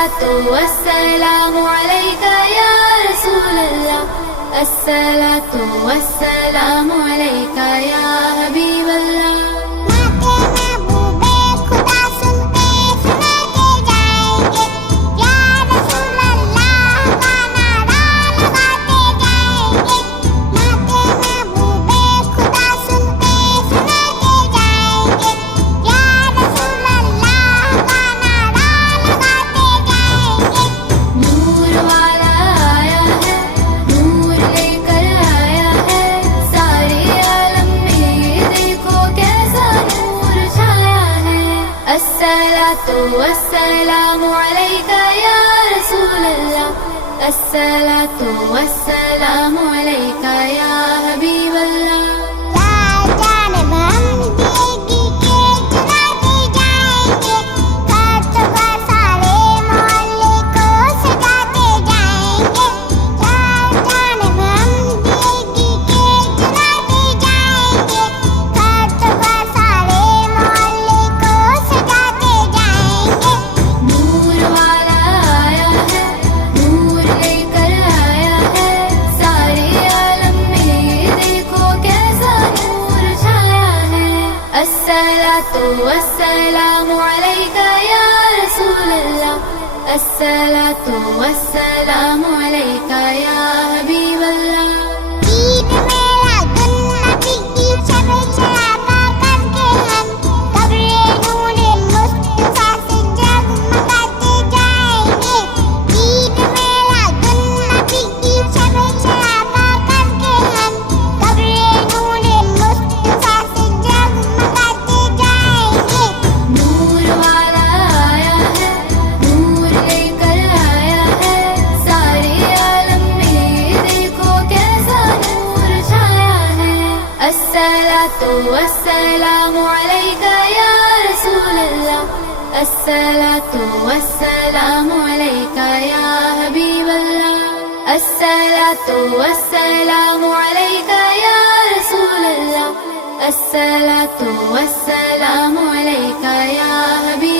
अस्सलातु वस्सलामु अलैका या रसूलल्लाह, अस्सलातु वस्सलामु अलैका या हबीबल्लाह। अस्सलातु वस्सलामु अलैका या रसूलल्लाह, अस्सलातु वस्सलामु अलैका या हबीबल्लाह। अस्सलातु वस्सलामु अलैका या रसूलल्लाह, अस्सलातु वस्सलामु अलैका या हबीबल्लाह। अस्सलातु वस्सलामु अलैका या रसूलल्लाह, अस्सलातु वस्सलामु अलैका या हबीबल्लाह। अस्सलातु वस्सलामु अलैका या रसूलल्लाह, अस्सलातु वस्सलामु अलैका या हबीबल्लाह।